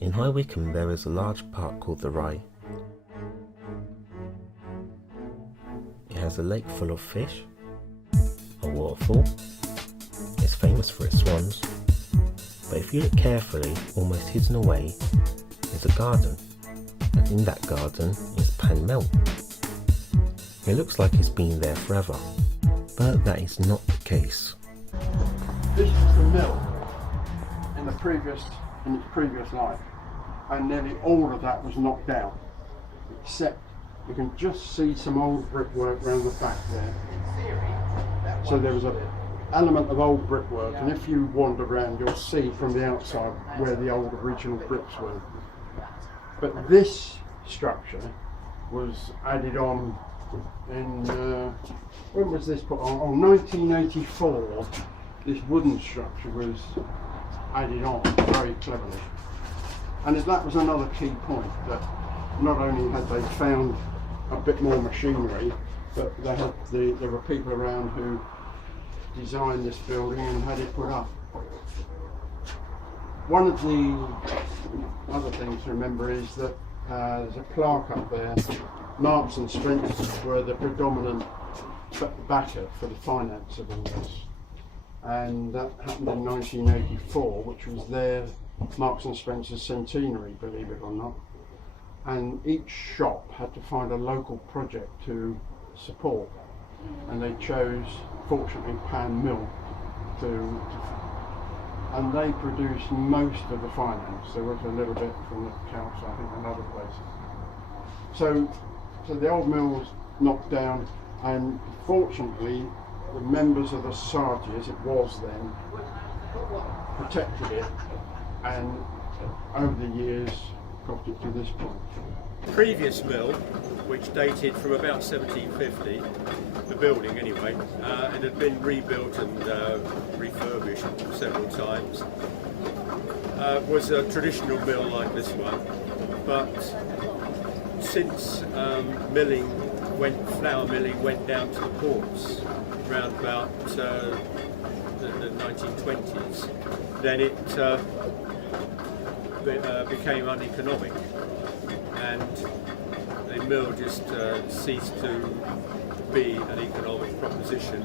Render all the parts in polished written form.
In High Wycombe there is a large park called the Rye. It has a lake full of fish, a waterfall, it's famous for its swans, but if you look carefully, almost hidden away is a garden, and in that garden is Pann Mill. It looks like it's been there forever, but that is not the case. This is the mill in its previous life, and nearly all of that was knocked down, except you can just see some old brickwork around the back there. So there was an element of old brickwork, and if you wander around you'll see from the outside where the old original bricks were. But this structure was added on in, when was this put on? Oh, 1984. This wooden structure was added on very cleverly. And that was another key point, that not only had they found a bit more machinery, but there were people around who designed this building and had it put up. One of the other things to remember is that there's a plaque up there. Marks and Spencer's were the predominant backer for the finance of all this, and that happened in 1984, which was their Marks and Spencer's centenary, believe it or not. And each shop had to find a local project to support, and they chose, fortunately, Pann Mill and they produced most of the finance. There was a little bit from the council, I think, and other places. So the old mill was knocked down, and fortunately the members of the society, as it was then, protected it, and over the years got it to this point. The previous mill, which dated from about 1750, the building anyway, it had been rebuilt and refurbished several times. Was a traditional mill like this one, but since flour milling went down to the ports around about the 1920s, then it became uneconomic, and the mill just ceased to be an economic proposition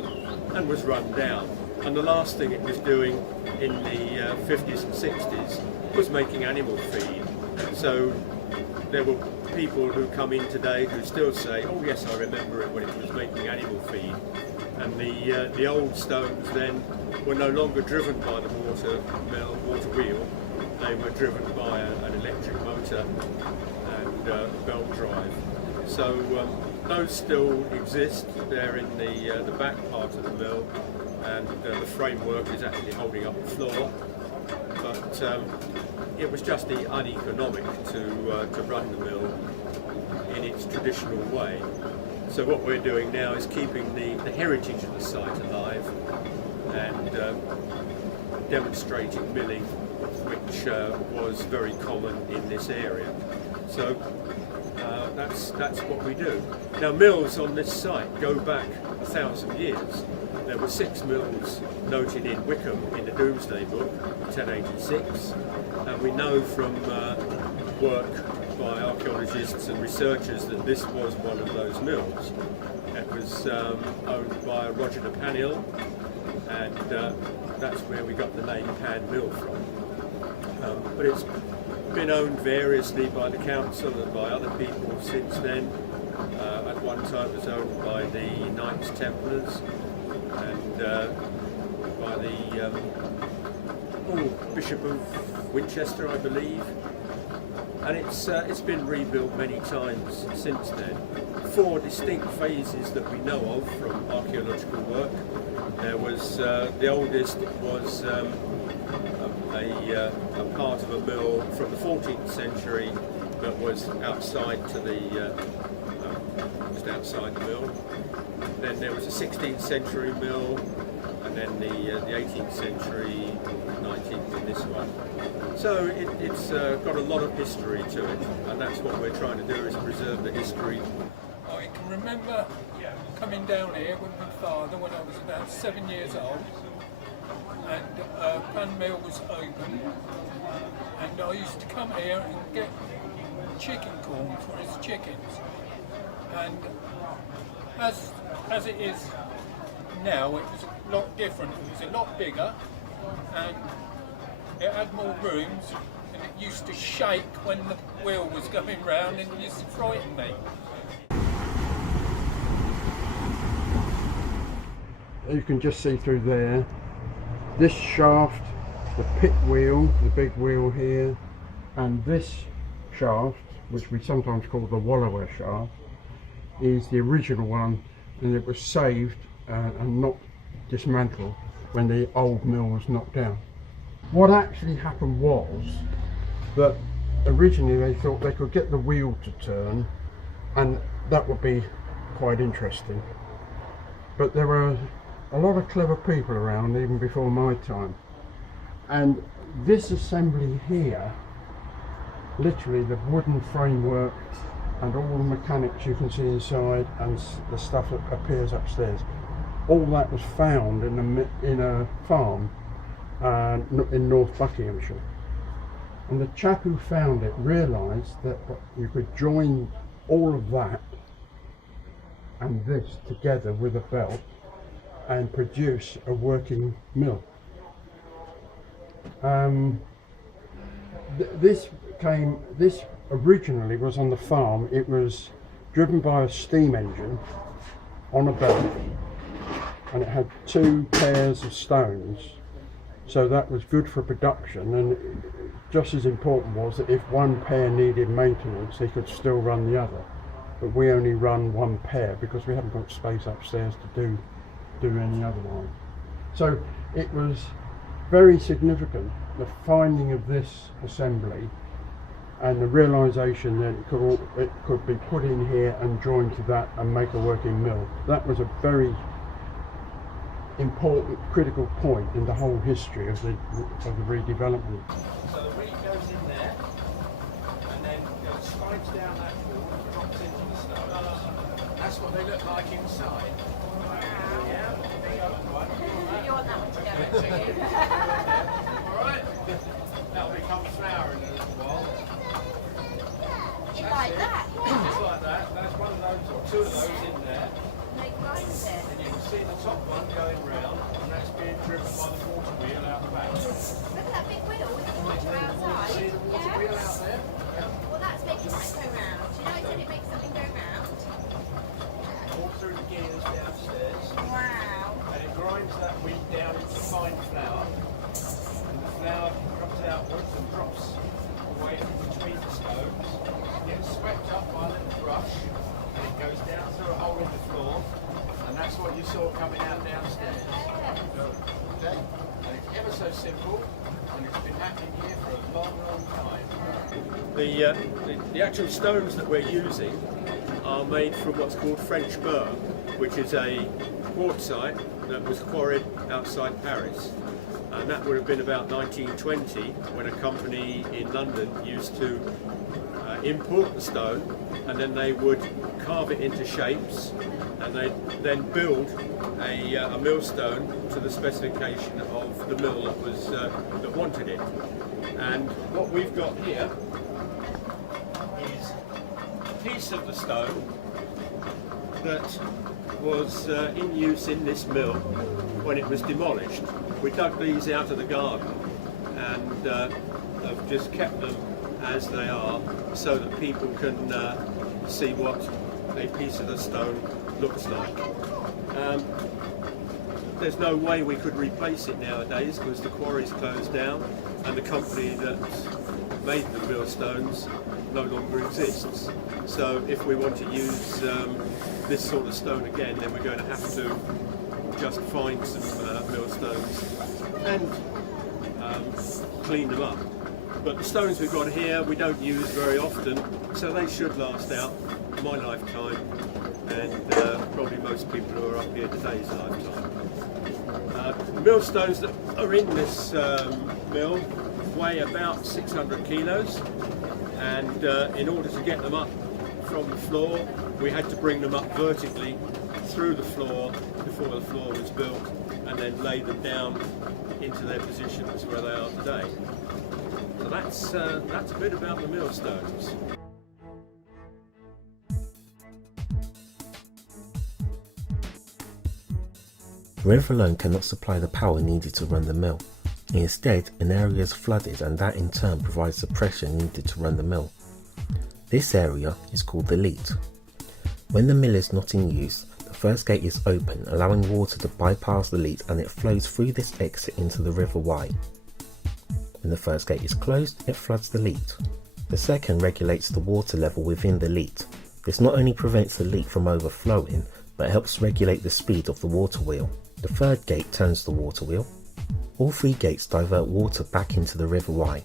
and was run down. And the last thing it was doing in the 50s and 60s was making animal feed. So there were people who come in today who still say, oh yes, I remember it when it was making animal feed. And the old stones then were no longer driven by the water wheel. They were driven by an electric motor and belt drive. So those still exist. They're in the back part of the mill, and the framework is actually holding up the floor. But it was just uneconomic to run the mill in its traditional way. So what we're doing now is keeping the heritage of the site alive and demonstrating milling, which was very common in this area. So that's what we do. Now, mills on this site go back 1,000 years. There were 6 mills noted in Wycombe in the Domesday Book, 1086, and we know from work by archaeologists and researchers that this was one of those mills. It was owned by Roger de Pann, and that's where we got the name Pann Mill from. But it's been owned variously by the council and by other people since then. At one time it was owned by the Knights Templars and by the Bishop of Winchester, I believe. And it's been rebuilt many times since then. 4 distinct phases that we know of from archaeological work. There was the oldest was a part of a mill from the 14th century that was outside to the just outside the mill. Then there was a 16th century mill, and then the 18th century, 19th in this one. So it's got a lot of history to it, and that's what we're trying to do, is preserve the history. I can remember coming down here with my father when I was about 7 years old, and Pann mill was open, and I used to come here and get chicken corn for his chickens. And as it is now, it was a lot different. It was a lot bigger, and it had more rooms, and it used to shake when the wheel was going round, and it used to frighten me. You can just see through there, this shaft, the pit wheel, the big wheel here, and this shaft, which we sometimes call the wallower shaft, is the original one, and it was saved and not dismantled when the old mill was knocked down. What actually happened was that originally they thought they could get the wheel to turn, and that would be quite interesting. But there were a lot of clever people around even before my time, and this assembly here, literally the wooden framework and all the mechanics you can see inside and the stuff that appears upstairs, all that was found in a farm in North Buckinghamshire. And the chap who found it realised that you could join all of that and this together with a belt and produce a working mill. This originally was on the farm. It was driven by a steam engine on a belt, and it had 2 pairs of stones, so that was good for production. And just as important was that if one pair needed maintenance, they could still run the other. But we only run 1 pair because we haven't got space upstairs to do any other one. So it was very significant, the finding of this assembly and the realisation that it could be put in here and joined to that and make a working mill. That was a very important, critical point in the whole history of the redevelopment. So the reed goes in there, and then goes slides down that wall and drops into the stone. That's what they look like inside. Yeah, there you go. You want that one to go actually? Alright, that'll become flour in a little while. You like that? Just like that, that's one of those or 2 of those in there. Make grind it. And you can see the top one going round, and that's being driven by the water wheel out the back. Look at that big wheel with the water outside. See the water wheel out there? Well, that's making that go round. You know, I said it makes something go round. All through the gears downstairs. Wow. And it grinds that wheat down into fine flour, and the flour comes outwards and drops away from between the stones, gets swept up by a little brush, and it goes down through a hole in the floor, and that's what you saw coming out downstairs. Okay? And it's ever so simple, and it's been happening here for a long, long time. The actual stones that we're using are made from what's called French burr, which is a quartzite that was quarried outside Paris. And that would have been about 1920 when a company in London used to import the stone, and then they would carve it into shapes, and they then build a millstone to the specification of the mill that wanted it. And what we've got here is a piece of the stone that was in use in this mill when it was demolished. We dug these out of the garden and have just kept them as they are so that people can see what a piece of the stone looks like. There's no way we could replace it nowadays because the quarry's closed down and the company that made the millstones no longer exists. So if we want to use this sort of stone again, then we're going to have to just find some millstones and clean them up. But the stones we've got here we don't use very often, so they should last out my lifetime and probably most people who are up here today's lifetime. The millstones that are in this mill weigh about 600 kilos, and in order to get them up from the floor we had to bring them up vertically through the floor before the floor was built, and then lay them down into their positions where they are today. So that's a bit about the millstones. The river alone cannot supply the power needed to run the mill. Instead, an area is flooded, and that in turn provides the pressure needed to run the mill. This area is called the leat. When the mill is not in use, the first gate is open, allowing water to bypass the leat, and it flows through this exit into the River Wye. When the first gate is closed, it floods the leat. The second regulates the water level within the leat. This not only prevents the leat from overflowing, but helps regulate the speed of the water wheel. The third gate turns the water wheel. All three gates divert water back into the River Wye.